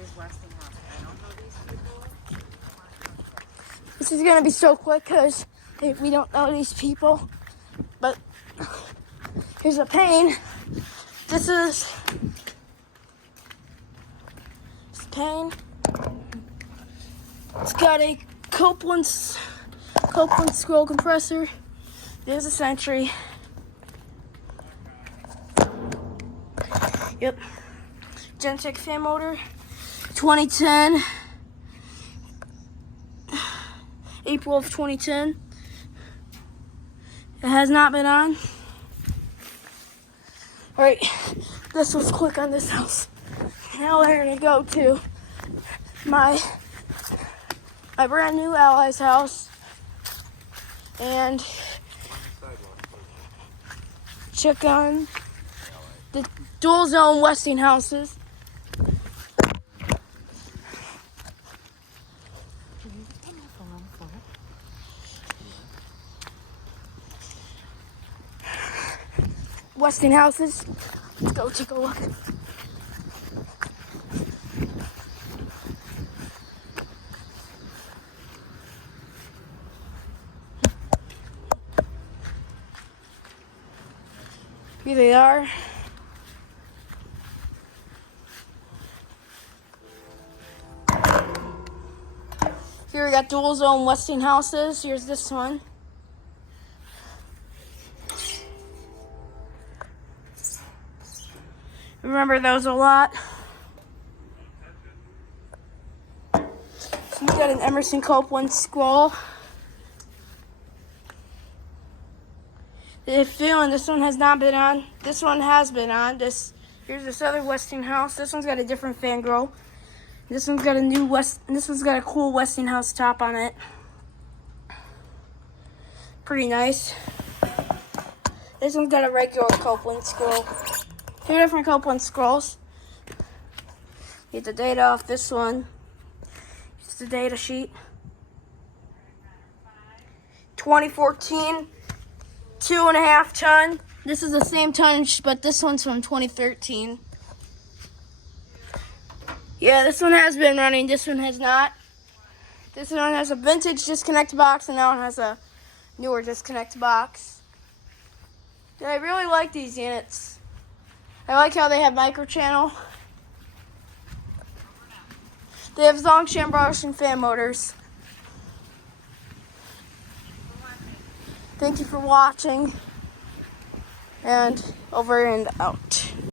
is Westinghouse. I don't know these people. This is gonna be so quick because we don't know these people. But here's a Payne. This is Payne. It's got a Copeland scroll compressor. There's a Sentry. Yep. Gentech fan motor. 2010. April of 2010. It has not been on. Alright, this was quick on this house. Now we're gonna go to my brand new Allies house and check on the dual zone Westinghouses. Westinghouses. Let's go take a look. Here they are. Here we got dual zone Westinghouses. Here's this one. Remember those a lot. So we got an Emerson Copeland scroll. If feeling this one has not been on, this one has been on. Here's this other Westinghouse. This one's got a different fan grill. This one's got this one's got a cool Westinghouse top on it. Pretty nice. This one's got a regular Copeland scroll. Two different Copeland scrolls. Get the data off this one. It's the data sheet. 2014, 2.5 ton. This is the same tonnage, but this one's from 2013. Yeah, this one has been running. This one has not. This one has a vintage disconnect box, and that one has a newer disconnect box. Yeah, I really like these units. I like how they have microchannel. They have Zongshan brush and fan motors. Thank you for watching. And over and out.